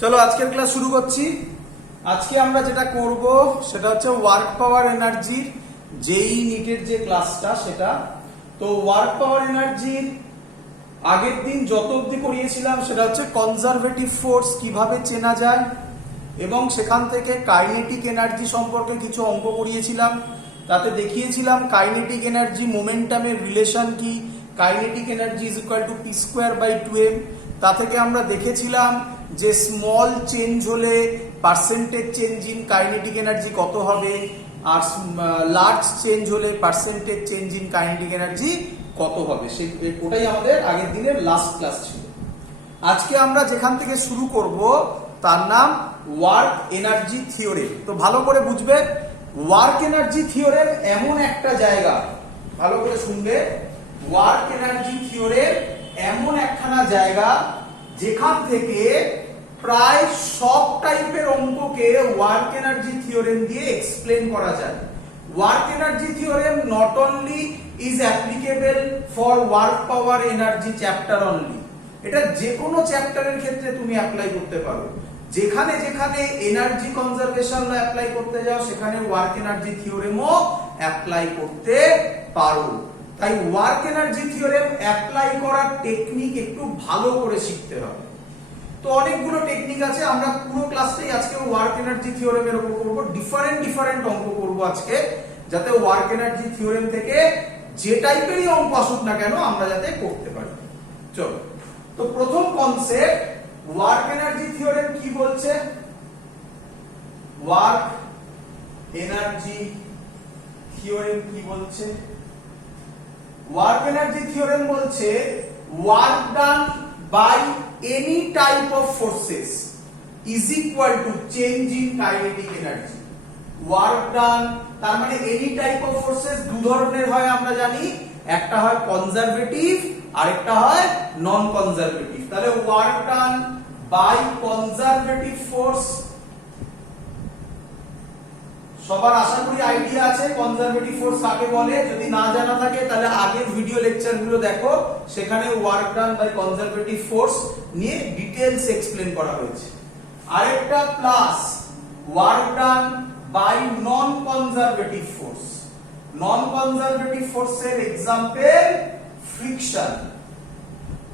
চলো আজকের ক্লাস শুরু করছি। আজকে আমরা যেটা করব সেটা হচ্ছে ওয়ার্ক পাওয়ার এনার্জির জেই নিটের যে ক্লাসটা সেটা। তো ওয়ার্ক পাওয়ার এনার্জির আগের দিন যত অবধি করিয়েছিলাম সেটা হচ্ছে কনজারভেটিভ ফোর্স কিভাবে চেনা যায়, এবং সেখান থেকে কাইনেটিক এনার্জি সম্পর্কে কিছু অঙ্ক করিয়েছিলাম। তাতে দেখিয়েছিলাম কাইনেটিক এনার্জি মোমেন্টামের রিলেশন কি, kinetic energy is equal two p²/2m। তা থেকে আমরা দেখেছিলাম যে স্মল চেঞ্জ হলে percentage change in kinetic energy কত হবে, আর লার্জ চেঞ্জ হলে percentage change in kinetic energy কত হবে। ওটাই আমাদের আগের দিনের লাস্ট ক্লাস ছিল। আজকে আমরা যেখান থেকে শুরু করব তার নাম ওয়ার্ক এনার্জি থিওরেম। তো ভালো করে বুঝবে, ওয়ার্ক এনার্জি থিওরেম এমন একটা জায়গা, ভালো করে শুনবে, ওয়ার্ক এনার্জি থিওরেম এমন একখানা জায়গা যেখান থেকে প্রায় সব টাইপের অঙ্ককে ওয়ার্ক এনার্জি থিওরেম দিয়ে এক্সপ্লেন করা যায়। Work energy theorem not only is applicable for work power energy chapter only, এটা যে কোনো চ্যাপ্টারের ক্ষেত্রে তুমি অ্যাপ্লাই করতে পারো। যেখানে যেখানে এনার্জি কনজারভেশন ল অ্যাপ্লাই করতে যাও সেখানে ওয়ার্ক এনার্জি থিওরেমও অ্যাপ্লাই করতে পারো। তাই ওয়ার্ক এনার্জি থিওরেম অ্যাপ্লাই করার টেকনিক একটু ভালো করে শিখতে হবে। তো অনেকগুলো টেকনিক আছে, আমরা পুরো ক্লাসটাই আজকে ওয়ার্ক এনার্জি থিওরেমের উপর করব। ডিফারেন্ট অঙ্ক করব আজকে, যাতে ওয়ার্ক এনার্জি থিওরেম থেকে যে টাইপেরই অঙ্ক আসুক না কেন আমরা যাতে করতে পারি। চলো, তো প্রথম কনসেপ্ট, ওয়ার্ক এনার্জি থিওরেম কি বলছে? ওয়ার্ক এনার্জি থিওরেম কি বলছে? ওয়ার্ক এনার্জি থিওরেম বলছে work done by any type of forces is equal to change in kinetic energy. Work done তার মানে any type of forces দু ধরনের হয় আমরা জানি, একটা হয় কনজারভেটিভ আর একটা হয় নন কনজারভেটিভ। তাহলে work done by conservative force, সবার আশা করি আইডিয়া আছে কনজারভেটিভ ফোর্স কাকে বলে। যদি না জানা থাকে তাহলে আগের ভিডিও লেকচার গুলো দেখো, সেখানে work done by conservative force নিয়ে ডিটেইলস এক্সপ্লেন করা হয়েছে। আরেকটা plus work done by non conservative force. Non conservative ফোর্সের example friction.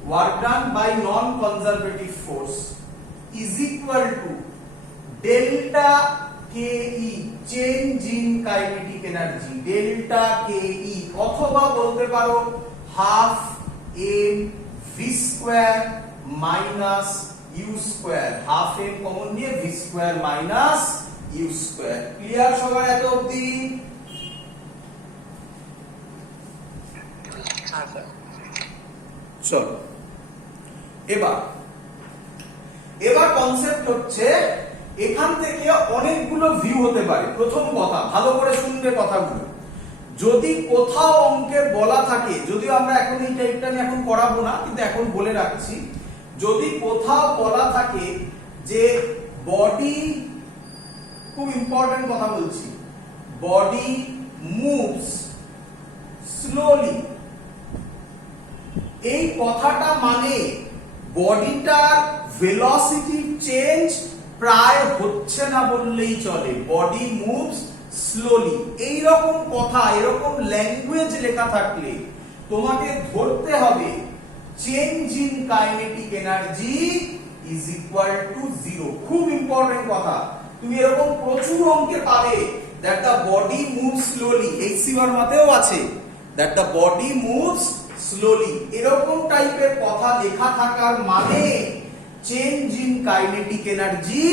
Work done by non conservative force is equal to delta KE, change in kinetic energy, delta KE, অথবা বলতে পারো half m v² minus u², half m common নিয়ে v² minus u²। Clear সবার এত অবধি? চলো এবার concept হচ্ছে, এখান থেকে অনেকগুলো ভিউ হতে পারে। প্রথম কথা, ভালো করে শুনবে কথাগুলো। যদি কোথাও অঙ্কে বলা থাকে, যদিও আমরা এখন এই টাইপটা নিয়ে এখন করাবো না, কিন্তু এখন বলে রাখছি, যদি কোথাও বলা থাকে যে বডি, খুব ইম্পর্টেন্ট কথা বলছি, বডি মুভস স্লোলি, এই কথাটা মানে বডিটার ভেলোসিটি চেঞ্জ প্রায় হচ্ছে না বললেই চলে। বডি মুভস স্লোলি, এইরকম কথা, এরকম ল্যাঙ্গুয়েজ লেখা থাকলে তোমাকে ধরতে হবে change in kinetic energy is equal to 0। খুব ইম্পর্টেন্ট কথা, তুমি এরকম প্রচুর অঙ্কে পাবে that the body moves slowly, HCR মাতেও আছে that the body moves slowly. এরকম টাইপের কথা লেখা থাকার মানে চেঞ্জ ইন কাইনেটিক এনার্জি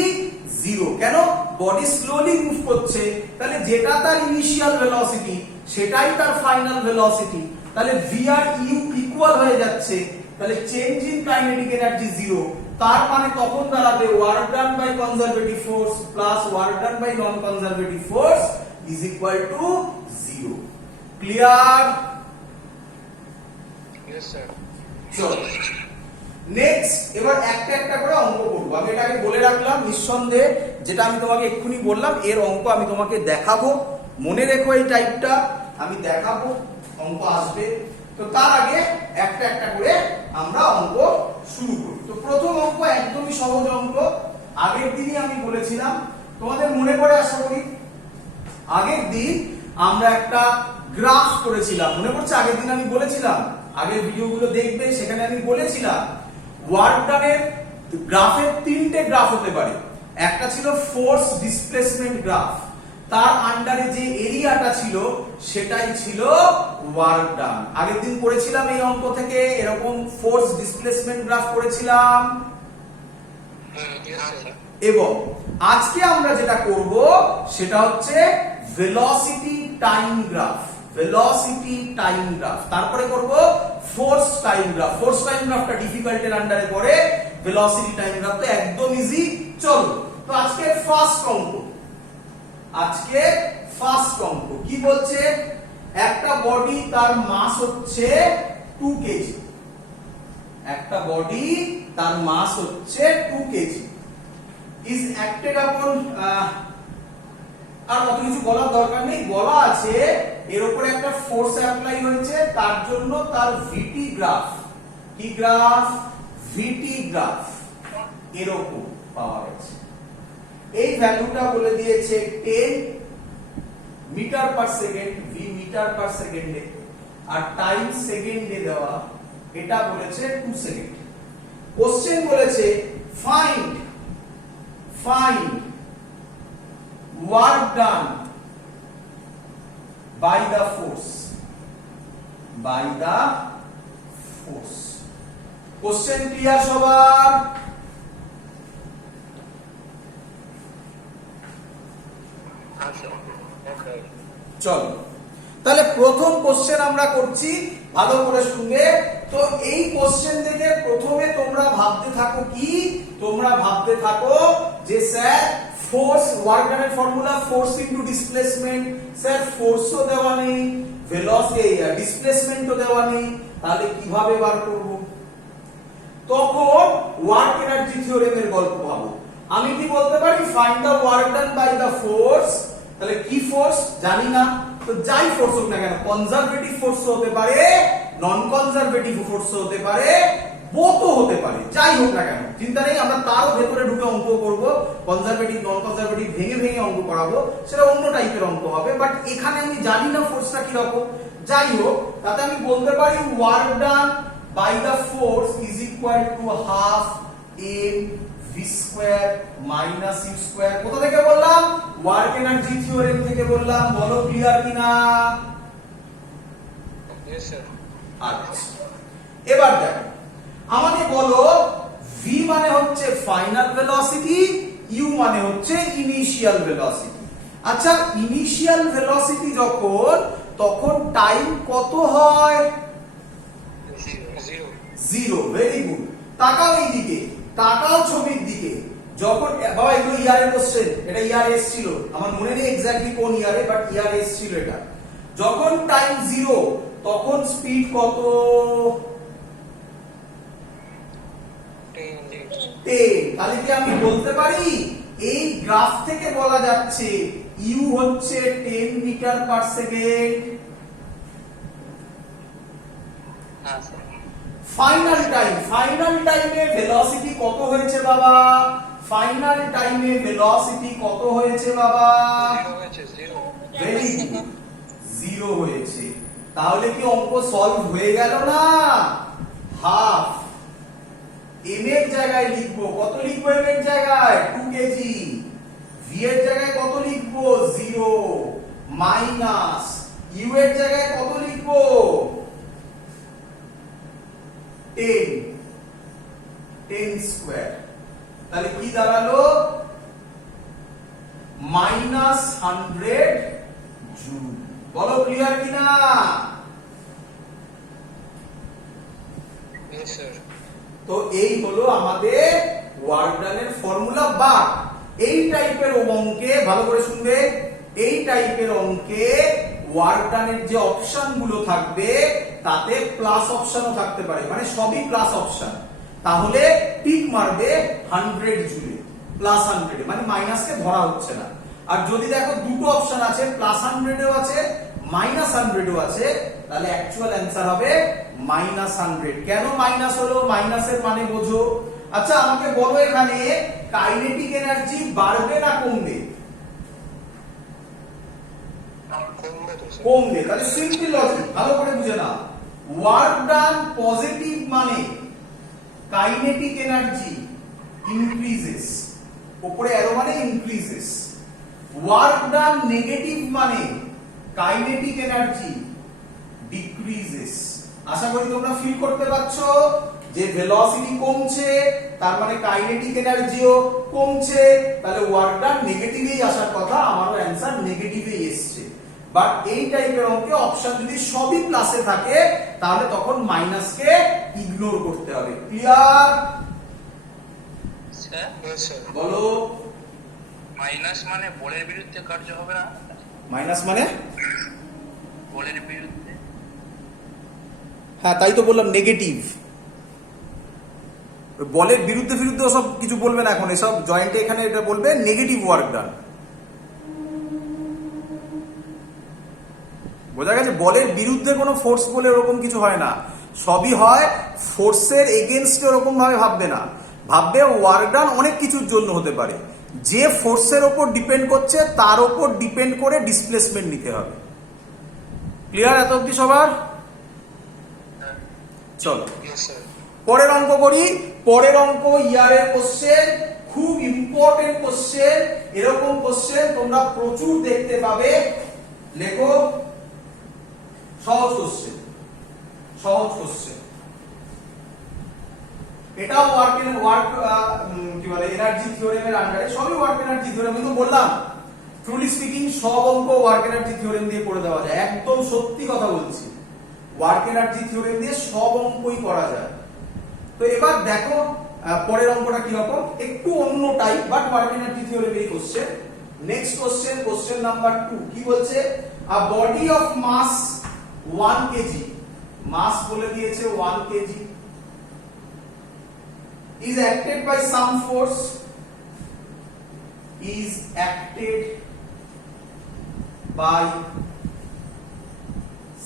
0। কেন? বডি স্লোলি মুভ করছে, তাহলে যেটা তার ইনিশিয়াল ভেলোসিটি সেটাই তার ফাইনাল ভেলোসিটি, তাহলে v আর u ইকুয়াল হয়ে যাচ্ছে, তাহলে চেঞ্জ ইন কাইনেটিক এনার্জি 0। তার মানে তখন দাঁড়াবে work done by conservative force plus work done by non conservative force is equal to 0। Clear? Yes sir. চলো নেক্সট, এবার একটা একটা করে অঙ্ক করবো। আমি এটাকে বলে রাখলাম, নিঃসন্দেহে যেটা আমি তোমাকে এক্ষুনি বললাম এর অঙ্ক আমি তোমাকে দেখাবো। মনে রেখো এই টাইপটা আমি দেখাবো, অঙ্ক আসবে। তো তার আগে একটা একটা করে আমরা অঙ্ক শুরু করি। তো প্রথম অঙ্ক একদমই সহজ অঙ্ক, আগের দিনই আমি বলেছিলাম, তোমাদের মনে পড়ে আশা করি আগের দিন আমরা একটা গ্রাফ করেছিলাম, মনে পড়ছে? আগের দিন আমি বলেছিলাম, আগের ভিডিওগুলো দেখবে, সেখানে আমি বলেছিলাম ওয়ার্ক ডানের গ্রাফের তিনটে গ্রাফ হতে পারে। একটা ছিল ফোর্স ডিসপ্লেসমেন্ট গ্রাফ, তার আন্ডারে যে এরিয়াটা ছিল সেটাই ছিল ওয়ার্ক ডান। আগের দিন করেছিলাম এই অঙ্ক থেকে এরকম ফোর্স ডিসপ্লেসমেন্ট গ্রাফ করেছিলাম। এবং আজকে আমরা যেটা করব সেটা হচ্ছে velocity time graph, velocity time graph, তারপরে করব force time graph. Force time গ্রাফটা ডিফিকাল্ট এর আন্ডারে পড়ে, ভেলোসিটি টাইম গ্রাফ তো একদম ইজি। চলো তো আজকে ফার্স্ট অঙ্ক, আজকে ফার্স্ট অঙ্ক কি বলছে? একটা বডি তার মাস হচ্ছে 2 কেজি, একটা বডি তার মাস হচ্ছে 2 কেজি is acted upon, আর অত কিছু বলার দরকার নেই, বলা আছে এর উপরে একটা ফোর্স অ্যাপ্লাই হয়েছে, তার জন্য তার ভিটি গ্রাফ, কি গ্রাফ? ভিটি গ্রাফ এরকম পাওয়া গেছে। এই ভ্যালুটা বলে দিয়েছে 10 metre per second, V metre per সেকেন্ডে, আর টাইম সেকেন্ডে দেওয়া, এটা বলেছে 2 সেকেন্ড। কোশ্চেন বলেছে find work done by the force, question clear সবার? চলো তাহলে প্রথম কোশ্চেন আমরা করছি, ভালো করে শুনবে। তো এই কোশ্চেন থেকে প্রথমে তোমরা ভাবতে থাকো কি? তোমরা ভাবতে থাকো যে স্যার ফোর্স, ওয়ার্ক ডানের formula force into displacement, sir ফোর্সও দেওয়া নেই, ভেলোসিটি ডিসপ্লেসমেন্টও দেওয়া নেই, তাহলে কিভাবে বার করব? তখন ওয়ার্ক এনার্জি থিওরেমের গল্প ভাবো। আমি কি বলতে পারি? Find the work done by the force. তাহলে কি ফোর্স জানি না, তো যাই ফোর্স হোক না কেন, কনজারভেটিভ ফোর্স হতে পারে, নন কনজারভেটিভ ফোর্স হতে পারে, বোথও হতে পারে, যাই হোক না কেন চিন্তা নেই, আমরা তারও ভেতরে ঢুকে অঙ্ক করব, কনজারভেটিভ নন কনজারভেটিভ ভেঙে ভেঙে অঙ্ক করাবো, সেটা অন্য টাইপের অঙ্ক হবে। বাট এখানে আমি জানি না ফোর্সটা কি রকম, যাই হোক, তাতে আমি বলতে পারি work done by the force is equal to half M V square minus U square. কোথা থেকে বললাম? ওয়ার্ক এনার্জি থিওরেম থেকে বললাম। বলো ক্লিয়ার কিনা? Yes sir. আচ্ছা এবার দেখো, আমাকে বলো ভি মানে হচ্ছে ফাইনাল ভেলোসিটি, ইউ মানে হচ্ছে ইনিশিয়াল ভেলোসিটি। আচ্ছা ইনিশিয়াল ভেলোসিটি যখন, তখন টাইম কত হয়? 0। Very good. তাকাও এই দিকে, তাকাও ছবির দিকে। যখন বাবা এগুলো ইয়ার এর কোশ্চেন, এটা ইয়ার এসেছিল, আমার মনে নেই এক্স্যাক্টলি কোন ইয়ারে, বাট ইয়ার এসেছিল এটা। যখন টাইম 0 তখন স্পিড কত? 10। তাহলে কি আমি বলতে পারি এই গ্রাফ থেকে বলা যাচ্ছে ইউ হচ্ছে 10 মিটার পার সেকেন্ড? ফাইনাল টাইমে ভেলোসিটি কত হয়েছে বাবা? ফাইনাল টাইমে ভেলোসিটি কত হয়েছে বাবা? 0 ভেরি গুড, 0 হয়েছে। তাহলে কি অঙ্ক সলভ হয়ে গেল না? হাফ এম এর জায়গায় লিখবো, কত লিখবো এম এর জায়গায়? 2 কেজি। ভি এর জায়গায় কত লিখবো? 0 মাইনাস ইউ এর জায়গায় কত লিখবো? 10 স্কয়ার। তাহলে কি দাঁড়ালো? Minus 100 joule. বলো ক্লিয়ার কিনা? Yes sir. তো এই হলো আমাদের ওয়ার্ক ডানের ফর্মুলা। বা এই টাইপের অঙ্কে ভালো করে শুনবে, এই টাইপের অঙ্কে ওয়ার্ক ডানের যে অপশন গুলো থাকবে তাতে প্লাস অপশনও থাকতে পারে, মানে সবই প্লাস অপশন। তাহলে টিক মারবে 100 জুলে, প্লাস 100 মানে মাইনাসকে ধরা হচ্ছে না। আর যদি দেখো দুটো অপশন আছে, প্লাস 100 ও আছে মাইনাস 100 ও আছে, তাহলে অ্যাকচুয়াল অ্যান্সার হবে মাইনাস 100। কেন মাইনাস হলো? মাইনাসের মানে বোঝো, আচ্ছা আমাকে বলো এখানে কাইনেটিক এনার্জি বাড়বে না কমবে? কমবে। তাহলে সিম্পল লজিক, ভালো করে বুঝে নাও। ওয়ার্ক ডান পজিটিভ মানে কাইনেটিক এনার্জি ইনক্রিজেস, উপরে অ্যারো মানে ইনক্রিজেস। ওয়ার্ক ডান নেগেটিভ মানে কাইনেটিক এনার্জি ডিক্রিজেস। আশা করি তোমরা ফিল করতে পারছো যে ভেলোসিটি কমছে, তার মানে কাইনেটিক এনার্জিও কমছে, তাহলে ওয়ার্ক ডান নেগেটিভেই আসার কথা, আমারও অ্যানসার নেগেটিভেই এসছে। বাট এই টাইপের অঙ্কে অপশন যদি সবই প্লাসে থাকে তাহলে তখন মাইনাসকে ইগনোর করতে হবে। ক্লিয়ার? স্যার বলো। মাইনাস মানে বলের বিরুদ্ধে কার্য হবে না? মাইনাস মানে বলের বিরুদ্ধে? হ্যাঁ তাই তো বললাম নেগেটিভ। বলের বিরুদ্ধে ফিরুদ্ধে সব কিছু বলবে না এখন, এসব জয়েন্টে এখানে এটা বলবে নেগেটিভ ওয়ার্ক ডান। বোঝা গেছে? বলের বিরুদ্ধে কোনো ফোর্স বলে এরকম কিছু হয় না, সবই হয় ফোর্সের এগেনস্টে। ওরকম ভাবে ভাববে না, ভাববে ওয়ার্ক ডান অনেক কিছুর জন্য হতে পারে, যে ফোর্সের ওপর ডিপেন্ড করছে তার ওপর ডিপেন্ড করে ডিসপ্লেসমেন্ট নিতে হবে। ক্লিয়ার এত অব্দি সবার? চলো পরের অঙ্ক করি। পরের অঙ্ক ইয়ারের কোশ্চেন, খুব ইম্পর্টেন্ট কোশ্চেন। এরকম কোশ্চেন তোমরা প্রচুর দেখতে পাবে। লেখো সহজ কোশ্চেন, সহজ কোশ্চেন। এটাও কি বলে এনার্জি থিওরেমের আন্ডারে, সবই ওয়ার্ক এনার্জি থিওরেম। কিন্তু বললাম ট্রুলি স্পিকিং সব অঙ্ক ওয়ার্ক এনার্জি থিওরেম দিয়ে করে দেওয়া যায়, একদম সত্যি কথা বলছি। ওয়ার্ক এনার্জি থিওরেম দিয়ে সব অঙ্কই করা যায়। তো এবার দেখো পরের অঙ্কটা কি রকম, একটু অন্য টাইপ, বাট ওয়ার্ক এনার্জি থিওরেমের question. Next question, question number 2 কি বলছে? আ বডি অফ মাস 1 কেজি, মাস বলে দিয়েছে 1 KG, is acted by some force, is acted by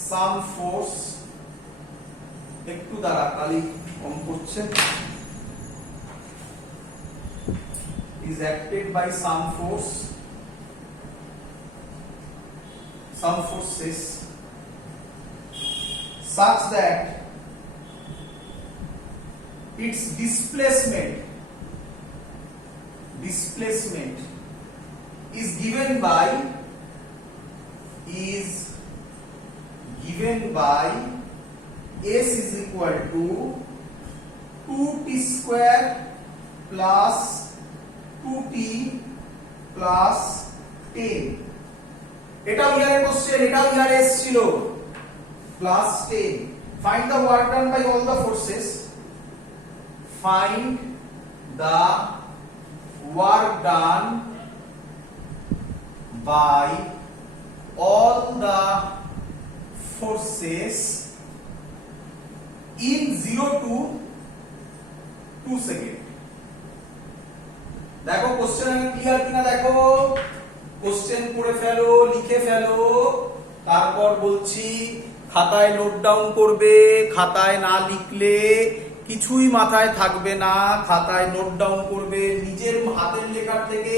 some force, একটু দ্বারা খালি কম করছে, is acted by some force, some forces such that its displacement is given by S is equal to 2t square plus 2t plus 10। এটাও ইয়ারের question, এটাও ইয়ারে এসেছিল, plus 10। Find the work done by all the forces. Find the work done by all the forces in 0 to 2 second. দেখো question আমি clear কিনা দেখো, question পড়ে ফেলো, লিখে ফেলো, তারপর বলছি খাতায় নোট ডাউন করবে। খাতায় না লিখলে কিছুই মাথায় থাকবে না, খাতায় নোট ডাউন করবে। নিজের হাতের লেখার থেকে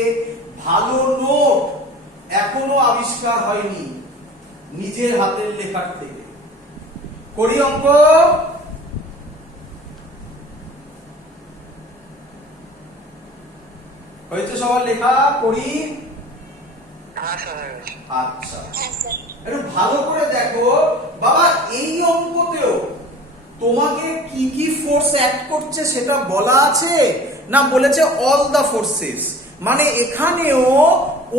ভালো নোট এখনো আবিষ্কার হয়নি নিজের হাতের লেখার থেকে। করি অঙ্ক? হয়েছে সবার লেখা? করি? আচ্ছা একটু ভালো করে দেখো বাবা, এই অঙ্কতেও তোমাকে কি কি ফোর্স অ্যাক্ট করছে সেটা বলা আছে না? বলেছে অল দা ফোর্সেস, মানে এখানেও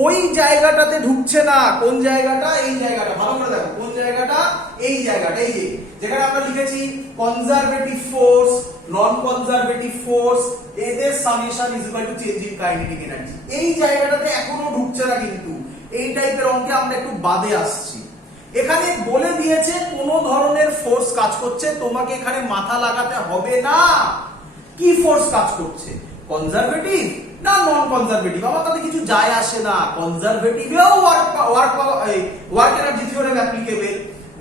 ওই জায়গাটাতে ঢুকছে না। কোন জায়গাটা? এই জায়গাটা। ভালো করে দেখো কোন জায়গাটা? এই জায়গাটা, এই যে যেখানে আমরা লিখেছি conservative force, non conservative force, এদের summation is equal to change in kinetic energy. এই জায়গাটাতে এখনো ঢুকছে না, কিন্তু এই টাইপের অঙ্কে আমরা একটু বাদে আসছি। এখানে বলে দিয়েছে কোন ধরনের ফোর্স কাজ করছে, তোমাকে এখানে মাথা লাগাতে হবে না কি ফোর্স কাজ করছে, কনজারভেটিভ না নন কনজারভেটিভ, আমার তাতে কিছু যায় আসে না। কনজারভেটিভেও work energy theorem applicable,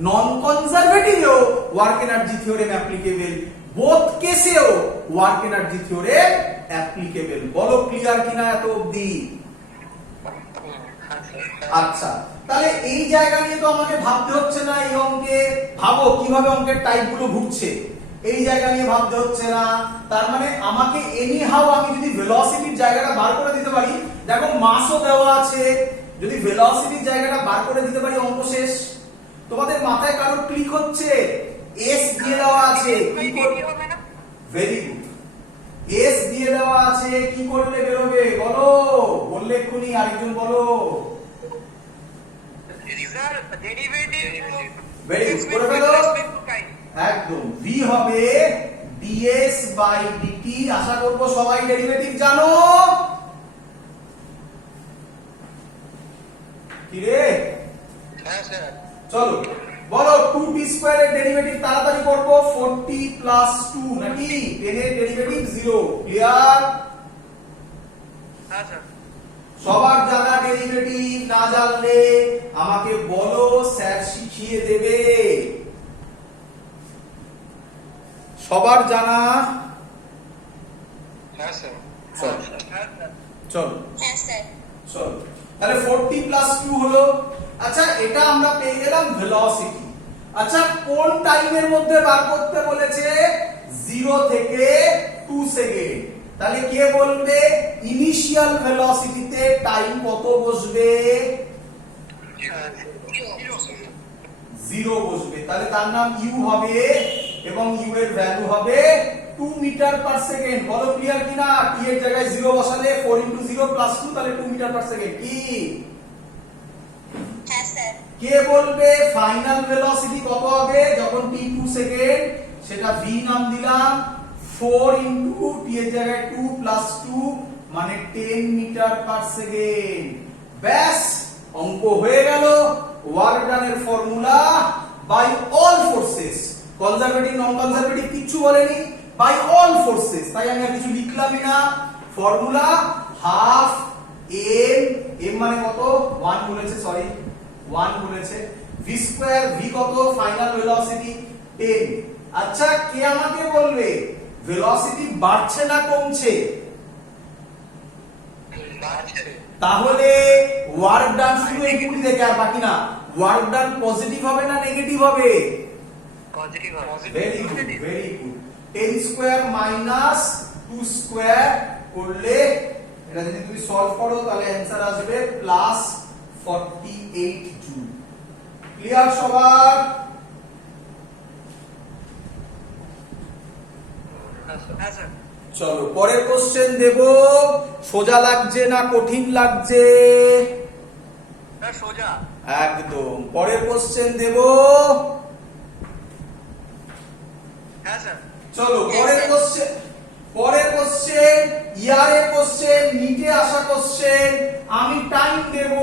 non কনজারভেটিভেও work energy theorem applicable. Both কেসেও ওয়ার্ক এনার্জি থিওরেম অ্যাপ্লিকেবল। বলো ক্লিয়ার কিনা এত অবধি? হ্যাঁ স্যার। আচ্ছা, তাহলে এই জায়গা নিয়ে তো আমাকে ভাবতে হচ্ছে না এই অঙ্কে। ভাবো কিভাবে অঙ্কের টাইপ গুলো ঘুরছে, এই জায়গা নিয়ে ভাবতে হচ্ছে না। তার মানে আমাকে এনি হাউ আমি যদি ভেলোসিটির জায়গাটা বার করে দিতে পারি, দেখো মাসও দেওয়া আছে, যদি ভেলোসিটির জায়গাটা বার করে দিতে পারি অঙ্ক শেষ। তোমাদের মাথায় কারো ক্লিক হচ্ছে? এস দিয়ে দেওয়া আছে, কি করবে? ভেরি গুড, এস দিয়ে দেওয়া আছে, কি করলে বেরোবে বলো? বললে এক্ষুনি আরেকজন বলো। স্যার ডেরিভেটিভ ভেরি গুড, করে ফেলো। একদম, v হবে ds বাই dt। আশা করব সবাই ডেরিভেটিভ জানো। কি রে? হ্যাঁ স্যার। চলো বলো 2t স্কয়ার এর ডেরিভেটিভ তাড়াতাড়ি করব। 4t প্লাস 2 নাকি 10 এর ডেরিভেটিভ 0। ক্লিয়ার? হ্যাঁ স্যার। সবার জানা ডেরিভেটিভ, না জানলে আমাকে বলো, স্যার শিখিয়ে দেবে। সবার জানা? হ্যাঁ স্যার। চলো হ্যাঁ স্যার। চলো হ্যাঁ স্যার। চলো, তাহলে 40 প্লাস 2 হলো। আচ্ছা, এটা আমরা পেয়ে গেলাম ভেলোসিটি। আচ্ছা, কোন টাইমের মধ্যে বার করতে বলেছে? 0 থেকে 2 সেকেন্ড। তাহলে কে বলবে ইনিশিয়াল ভেলোসিটিতে টাইম কত বসবে? 0 বসবে। তাহলে তার নাম ইউ হবে এবং ইউ এর ভ্যালু হবে 2 মিটার পার সেকেন্ড। বলো ক্লিয়ার কিনা? টি এর জায়গায় 0 বসালে 4 * 0 + 2, তাহলে 2 মিটার পার সেকেন্ড। কি? হ্যাঁ স্যার। কে বলবে ফাইনাল ভেলোসিটি কত হবে যখন t 2 সেকেন্ড? সেটা v নাম দিলাম। 4 * t এর জায়গায় 2 + 2 মানে 10 মিটার পার সেকেন্ড। ব্যাস, অঙ্ক হয়ে গেল। ওয়ার্ক ডানের formula by all forces, conservative non conservative কিচ্ছু বলেনি, বাই অল ফোর্সেস। তাই আমি আর কিছু লিখলামই না। ফর্মুলা হাফ m মানে কত? 1 বলেছে, সরি 1 বলেছে। v স্কয়ার, v কত? Final velocity 10। আচ্ছা, কে আমাকে বলবে ভেলোসিটি বাড়ছে না কমছে? তাহলে ওয়ার্ক ডান শুধু এইটুকু থেকে আর বাকি না। ওয়ার্ক ডান পজিটিভ হবে না নেগেটিভ হবে? Positive very good, very good. 10 square minus 2 square করলে এটা যদি তুমি সলভ করো তাহলে অ্যানসার আসবে প্লাস 48 জুল। ক্লিয়ার সবার? হ্যাঁ স্যার। চলো পরের কোশ্চেন দেব। সোজা লাগছে না কঠিন লাগছে? স্যার সোজা। একদম। পরের কোশ্চেন দেব। হ্যাঁ স্যার। চলো পরের কোশ্চেন, পরের কোশ্চেন ইয়ারের কোশ্চেন, নিচে আসা কোশ্চেন। আমি টাইম দেব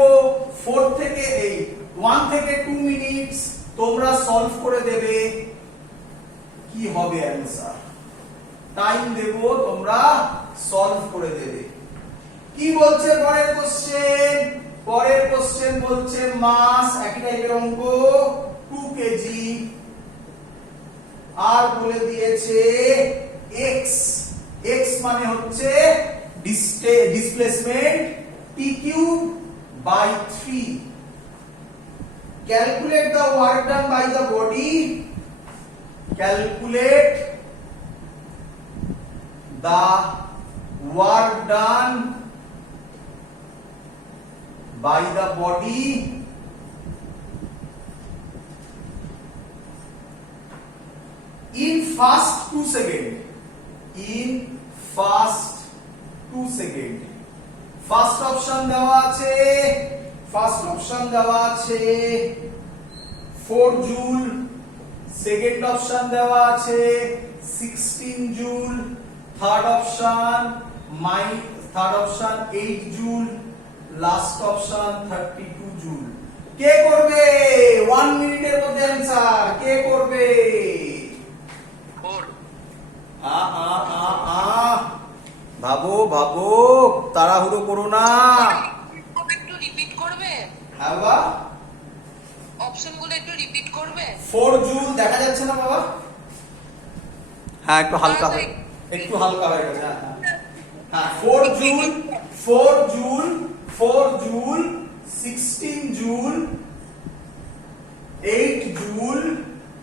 4 থেকে 1 থেকে 2 মিনিটস। তোমরা সলভ করে দেবে। কি হবে অ্যানসার? টাইম দেব, তোমরা সলভ করে দেবে। কি বলছে পরের কোশ্চেন? পরের কোশ্চেন বলছে মাস, একই টাইপের অঙ্ক, 2 কেজি। আর বলে দিয়েছে x, x মানে হচ্ছে displacement t³ by 3। Calculate the work done by the body, calculate the work done by the body in first 2 second, in first 2 second। First option দেওয়া আছে, ফার্স্ট অপশন দেওয়া আছে 4 জুল। সেকেন্ড অপশন দেওয়া আছে 16 joule. Third option 8 joule. Last option 32 joule. কে করবে 1 মিনিটের মধ্যে অ্যানসার? কে করবে? 4। ভাবো ভাবো, তাড়াহুড়ো করো না। একটু রিপিট করবে? হ্যাঁ বাবা, অপশনগুলো একটু রিপিট করবে? 4 জুল দেখা যাচ্ছে না বাবা? হ্যাঁ একটু হালকা হয়ে একটু হালকা হয়ে গেছে হ্যাঁ 4 জুল 16 জুল 8 জুল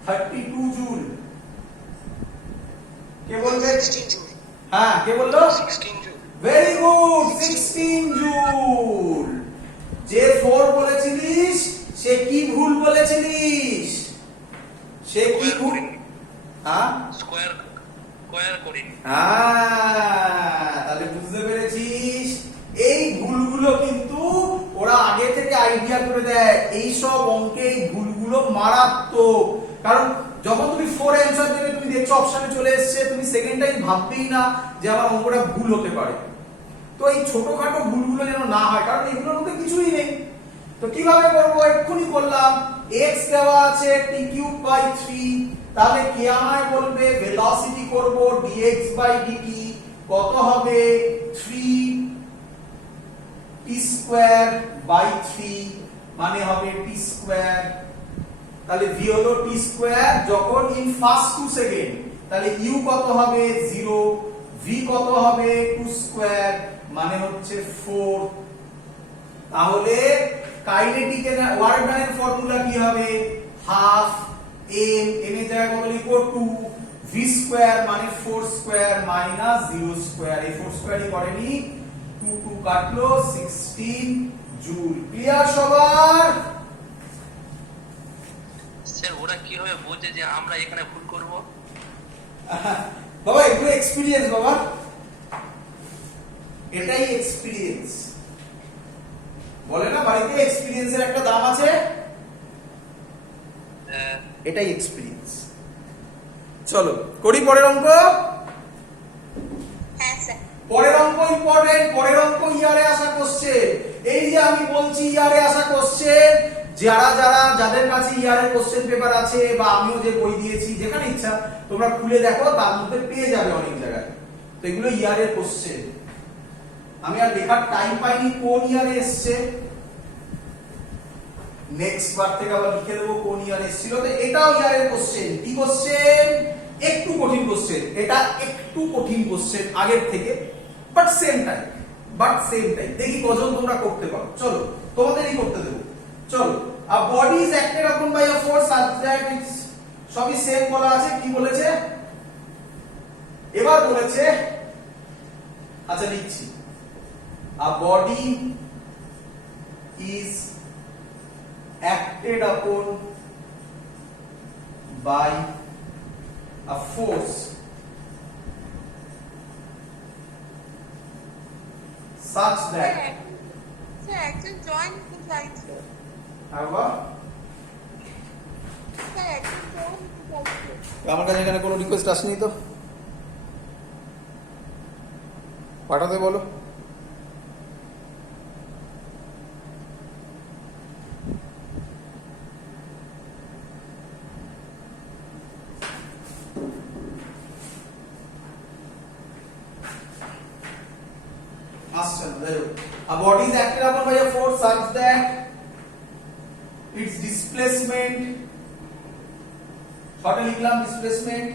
32 জুল কে বলবে 16 জুল হ্যাঁ কে বললো 16 জুল ভেরি গুড 16 জুল যে 4 বলেছিলিস সে কি ভুল বলেছিলিস সে কি ভুল হ্যাঁ স্কোয়ার করিনি তাহলে বুঝতে পেরেছিস এই ভুলগুলো কিন্তু ওরা আগে থেকে আইডিয়া করে দেয় এই সব অঙ্কে এই ভুলগুলো মারাত্মক কারণ যখন তুমি 4 অ্যানসার দেবে তুমি দেখছো অপশনে চলে এসেছে তুমি সেকেন্ড টাইম ভাববেই না যে আমার অঙ্কটা ভুল হতে পারে তো এই ছোটখাটো ভুলগুলো যেন না হয় কারণ এগুলোর মধ্যে কিছুই নেই তো কিভাবে করবো এক্ষুনি বললাম x দেওয়া আছে t³ 3 তাহলে কে আমায় বলবে ভেলোসিটি করব dx/dt কত হবে 3t²/3 মানে হবে t² তাহলে v হলো t² যখন ইন ফার্স্ট 2 সেকেন্ড তাহলে u কত হবে 0 v কত হবে 2² মানে হচ্ছে 4 তাহলে কাইনেটিক ওয়ার্ক ডানের ফর্মুলা কি হবে হাফ m m এর জায়গায় কত লিখব 2 v স্কয়ার মানে 4 স্কয়ার মাইনাস 0 স্কয়ার এই 4 স্কয়ারই করেনি 2 কাটলো 16 জুল ক্লিয়ার সবার স্যার ওরা কিভাবে বোঝে যে আমরা এখানে ভুল করব বাবা এগুলো এক্সপেরিয়েন্স বাবা এটাই এক্সপেরিয়েন্স বলে না বাড়িতে এক্সপেরিয়েন্সের একটা দাম আছে এটাই এক্সপেরিয়েন্স চলো করি পরের অঙ্ক হ্যাঁ স্যার পরের অঙ্ক ইম্পর্টেন্ট পরের অঙ্ক ইয়ারে আসা কোশ্চেন এই যে আমি বলছি ইয়ারে আসা কোশ্চেন যাদের কাছে ইয়ারের কোশ্চেন পেপার আছে বা আমিও যে বই দিয়েছি যেখানে ইচ্ছা তোমরা খুলে দেখো তার মধ্যে পেয়ে যাবে অনেক জায়গায় তো এগুলো ইয়ারের কোশ্চেন আমি আর লেখার টাইম পাইনি কোন ইয়ারে এসছে নেক্সট বার থেকে আবার লিখে দেবো কোন ইয়ারে এসেছিল তো এটাও ইয়ারের কোশ্চেন কি কোশ্চেন একটু কঠিন কোশ্চেন এটা একটু কঠিন কোশ্চেন আগের থেকে বাট সেম টাইম দেখি কজন তোমরা করতে পারো চলো তোমাদেরই করতে দেবো চলো a body is acted upon by a force such that it's সবই সেম বলা আছে কি বলেছে এবার বলেছে আচ্ছা লিখছি a body is acted upon by a force such that sir একজন জয়েন করতে চাইছে আবার স্যার একজন জয়েন করতে চাইছে আমার কাছে এখানে কোনো রিকোয়েস্ট আসেনি তো পাঠাতে বলো A body is acted upon by a force such that its displacement short লিখলাম displacement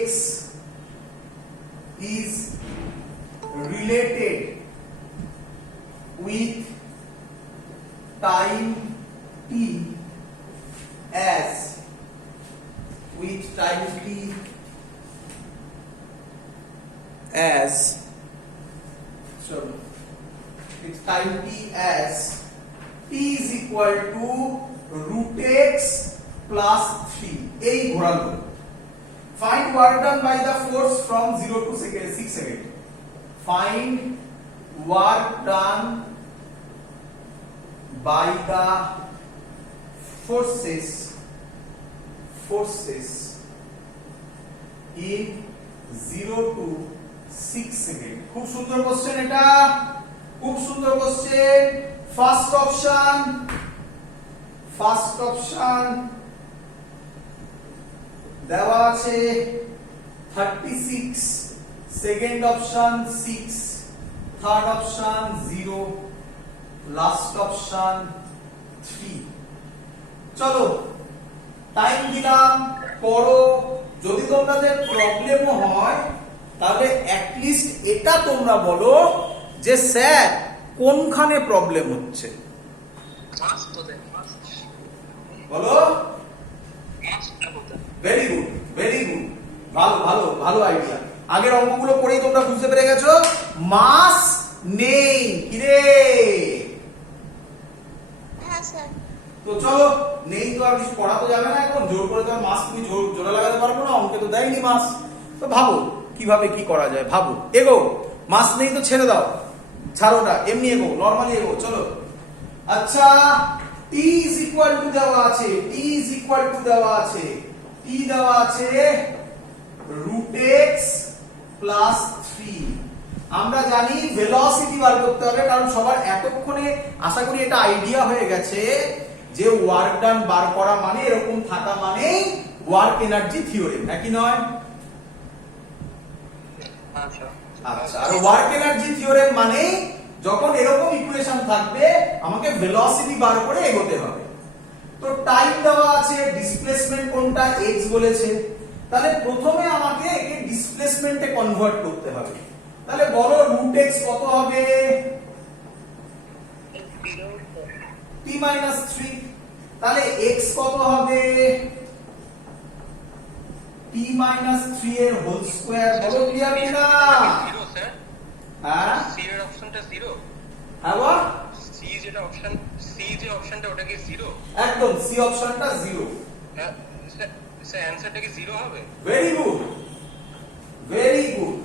x is related with time t as with time t as t is equal to root x plus 3 এই ঘোরালো find work done by the force from 0 to 6 second find work done by the forces in 0 to 6 second খুব সুন্দর question এটা খুব সুন্দর question first option দেওয়া আছে 36 second option 6 third option 0 last option 3 চলো time দিলাম করো যদি তোমাদের প্রবলেমও হয় তাহলে অ্যাটলিস্ট এটা তোমরা বলো যে স্যার কোনখানে প্রবলেম হচ্ছে, মাস কোথায়? মাস বলো। মাসটা কোথায়? ভেরি গুড, ভেরি গুড, ভালো ভালো ভালো আইডিয়া। আগের অঙ্কগুলো পড়েই তোমরা বুঝতে পেরে গেছো মাস নেই। কিরে, হ্যাঁ স্যার। তো চলো, নেই তো আর কিছু করা তো যাবে না, এখন জোর করে তো আর মাস তুমি জোড়া লাগাতে পারবো না, অঙ্কে তো দেয়নি মাস। তো ভাবো কিভাবে কি করা যায়, ভাবো, এগো। মাস নেই তো ছেড়ে দাও, ছাড়োটা, এমনি এগো, নরমালি এগো, চলো। আচ্ছা, t is equal to দেওয়া আছে, t is equal to দেওয়া আছে, t দেওয়া আছে √x প্লাস 3। আমরা জানি ভেলোসিটি বার করতে হবে, কারণ সবার এতক্ষণে আশা করি এটা আইডিয়া হয়ে গেছে যে ওয়ার্ক ডান বার করা মানে এরকম থাকা মানে ওয়ার্ক এনার্জি থিওরেম, নাকি নয়? আচ্ছা আচ্ছা, আর ওয়ার্ক এনার্জি থিওরেম মানে যখন এরকম ইকুয়েশন থাকবে আমাকে ভেলোসিটি বার করে এগোতে হবে। তো টাইম দেওয়া আছে, ডিসপ্লেসমেন্ট কোনটা x বলেছে, তাহলে প্রথমে আমাকে একে ডিসপ্লেসমেন্টে কনভার্ট করতে হবে। তাহলে বলো √x কত হবে? t - 3। তাহলে x কত হবে? t - 3 এর হোল স্কয়ার। বলো ক্লিয়ার কিনা? জিরো স্যার, হ্যাঁ সি এর অপশনটা জিরো। হ্যাঁ বল। সি যেটা অপশন, সি যে অপশনটা ওটা কি জিরো? একদম, সি অপশনটা 0। স্যার অ্যানসারটা কি জিরো হবে? Very good, very good,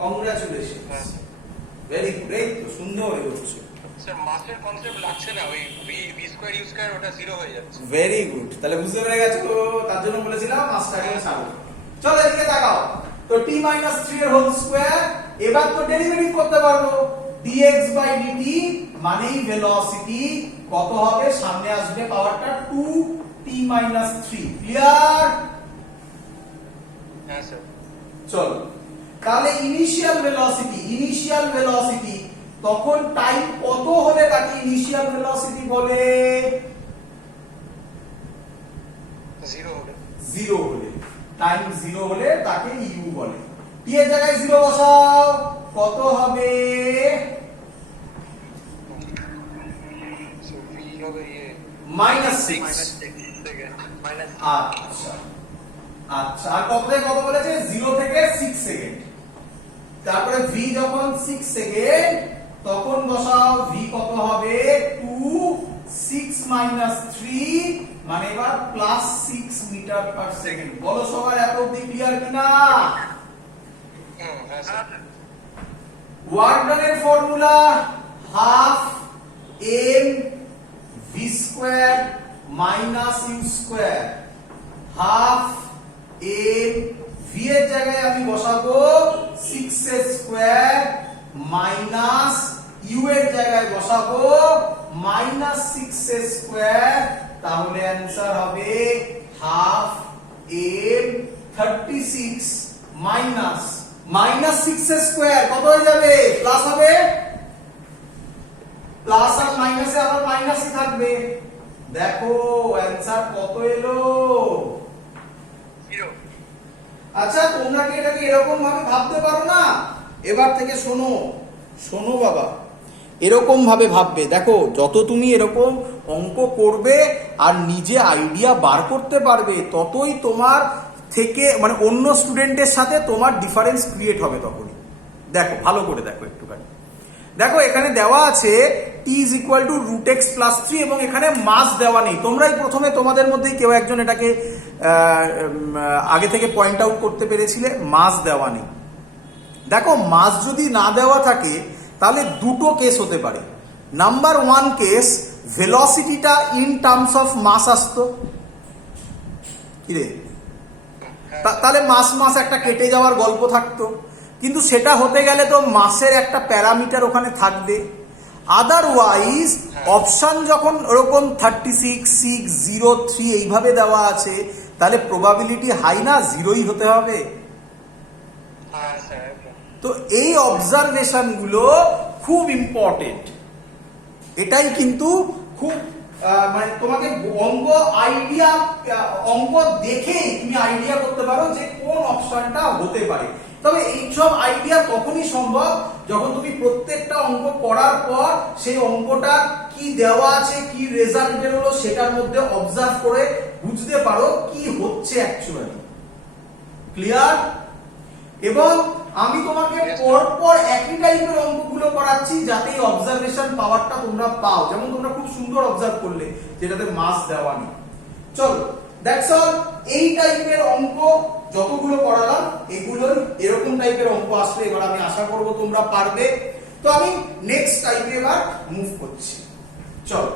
congratulation, হ্যাঁ। Very good. এই তো সুন্দর হচ্ছে, স্যার মাসের কনসেপ্ট লাগছে না, ওই ভি স্কয়ার ইউ স্কয়ার ওটা জিরো হয়ে যাচ্ছে। Very good. তাহলে বুঝতে পেরে গেছো, তার জন্য বলেছিলাম মাসটাকে ছাড়ো। চলো এদিকে তাকাও। তো t - 3 এর হোল স্কয়ার, এবার তো ডেরিভেটিভ করতে পারবো। dx বাই dt মানেই ভেলোসিটি কত হবে, সামনে আসবে পাওয়ারটা 2t - 3। ক্লিয়ার? হ্যাঁ স্যার। চলো, তাহলে ইনিশিয়াল ভেলোসিটি তখন টাইম কত হলে তাকে ইনিশিয়াল ভেলোসিটি বলে? জিরো হবে। 0 হলে, টাইম 0 হলে তাকে u বলে। t এর জায়গায় 0 বসাও, কত হবে? সো ভি হবে -6। মাইনাস আচ্ছা আচ্ছা, আর কত থেকে কত বলেছে? 0 থেকে 6 সেকেন্ড। তারপরে v যখন 6 সেকেন্ড তখন বসাও, v কত হবে? 2 6 - 3 মানে এবার +6 মিটার পার সেকেন্ড। বলো সবার এত অবধি ক্লিয়ার কিনা? হ্যাঁ স্যার। ওয়ার্ক ডানের formula half m v square minus u square. Half m v এর জায়গায় আমি বসাবো 6 স্কয়ার মাইনাস u এর জায়গায় বসাবো -6 স্কয়ার। তাহলে অ্যানসার হবে হাফ m 36 মাইনাস -6 স্কয়ার কত হয়ে যাবে? প্লাস হবে, প্লাস আর মাইনাসে আবার মাইনাসই থাকবে। দেখো অ্যানসার কত এলো? জিরো। আচ্ছা, তোমরা কি এটাকে এরকম ভাবে ভাবতে পারো না? এবার থেকে শোনো, শোনো বাবা, এরকম ভাবে ভাববে। দেখো যত তুমি এরকম অঙ্ক করবে আর নিজে আইডিয়া বার করতে পারবে ততই তোমার থেকে মানে অন্য স্টুডেন্টের সাথে তোমার ডিফারেন্স ক্রিয়েট হবে তখনই। দেখো ভালো করে দেখো একটুখানি। দেখো এখানে দেওয়া আছে t is equal to √x plus 3 এবং এখানে মাস দেওয়া নেই। তোমরাই প্রথমে তোমাদের মধ্যেই কেউ একজন এটাকে আগে থেকে পয়েন্ট আউট করতে পেরেছিলে, মাস দেওয়া নেই। দেখো মাস যদি না দেওয়া থাকে তাহলে দুটো কেস হতে পারে। নাম্বার 1 কেস, ভেলোসিটিটা ইন টার্মস অফ মাস আসতো, কি রে? তাহলে মাস একটা কেটে যাওয়ার গল্প থাকতো, কিন্তু সেটা হতে গেলে তো মাসের একটা প্যারামিটার ওখানে থাকবে। আদারওয়াইজ অপশন যখন ওরকম 36 6 0 3 এইভাবে দেওয়া আছে তাহলে প্রবাবিলিটি হাই না, 0ই হতে হবে। হ্যাঁ স্যার। তো এই অবজারভেশন গুলো খুব ইম্পর্টেন্ট, এটাই কিন্তু খুব মানে তোমাকে অঙ্ক আইডিয়া অঙ্ক দেখেই তুমি আইডিয়া করতে পারো যে কোন অপশনটা হতে পারে। তবে এইসব আইডিয়া তখনই সম্ভব যখন তুমি প্রত্যেকটা অঙ্ক করার পর সেই অঙ্কটা কি দেওয়া আছে, কি রেজাল্ট বেরোলো সেটার মধ্যে অবজার্ভ করে বুঝতে পারো কি হচ্ছে অ্যাকচুয়ালি। ক্লিয়ার? এবং আমি তোমাকে পরপর একই টাইপের অঙ্কগুলো করাচ্ছি যাতে এই অবজারভেশন পাওয়ারটা তোমরা পাও। যেমন তোমরা খুব সুন্দর অবজার্ভ করলে যেটাতে মাস দেওয়া নেই। চলো, দ্যাটস অল। এই টাইপের অঙ্ক যতগুলো করালাম এগুলো এরকম টাইপের অঙ্ক আসলে এবার আমি আশা করব তোমরা পারবে। তো আমি নেক্সট টাইপে এবার মুভ করছি। চলো,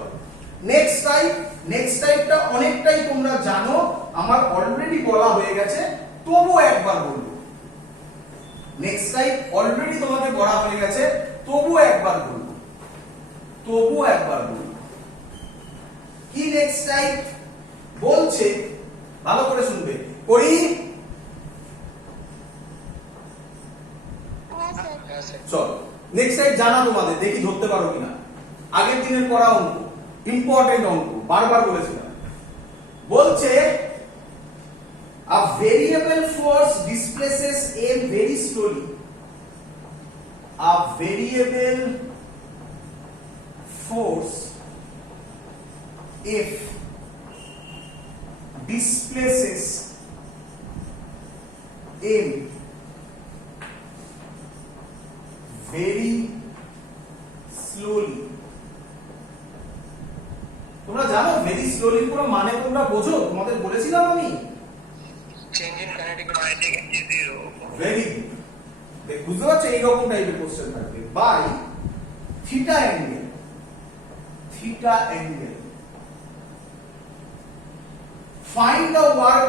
নেক্সট টাইপটা অনেকটাই তোমরা জানো, আমার অলরেডি বলা হয়ে গেছে, তবুও একবার বলবো। নেক্সট টাইপ অলরেডি তোমাকে বলা হয়ে গেছে, তবুও একবার বলবো। কি নেক্সট টাইপ বলছে, ভালো করে শুনবে। করি? হ্যাঁ স্যার। হ্যাঁ স্যার। চল, নেক্সট টাইপ জানা তোমাদের, দেখি ধরতে পারো কিনা। আগের দিনের করা অঙ্ক, ইম্পর্টেন্ট অঙ্ক, বারবার বলেছিলাম। বলছে a variable force displaces M very slowly. A variable force F displaces M very slowly. তোমরা জানো ভেরি স্লোলি পুরো মানে তোমরা বোঝো? তোমাদের বলেছিলাম আমি। Change in kinetic energy zero. Very good. বুঝতে পারছো? এইরকম টাইপের কোশ্চেন থাকবে। By theta angle, find the work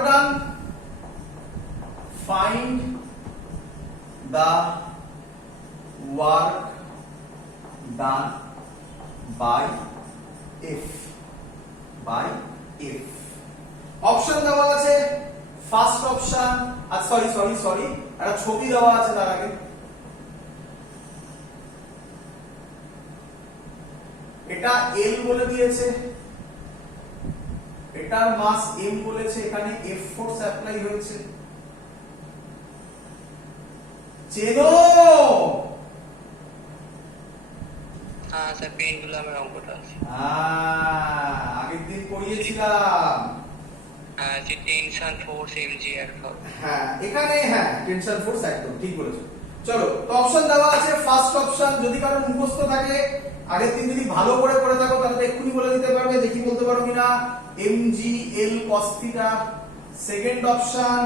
done by F option দেওয়া আছে। ফার্স্ট অপশন, আর সরি একটা ছবি দেওয়া আছে তার আগে। এটা L বলে দিয়েছে, এটার মাস M বলেছে, এখানে F ফোর্স অ্যাপ্লাই হয়েছে। চেনো? হ্যাঁ স্যার, পেন্ডুলামের অঙ্কটা আছে। আগের দিন পড়িয়েছিলাম। হ্যাঁ, যে টেনশন ফোর্স এমজি এর হ্যাঁ, এখানে হ্যাঁ টেনশন ফোর্স, একদম ঠিক বলেছো। চলো, তো অপশন দেওয়া আছে। ফার্স্ট অপশন যদি কারো মুখস্থ থাকে, আগের দিন যদি ভালো করে করে থাকো তাহলে তো এক্ষুনি বলে দিতে পারবে, দেখি বলতে পারো কিনা। mgl cos theta. Second option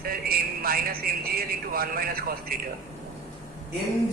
sir, m minus mgl into 1 minus cos theta। mg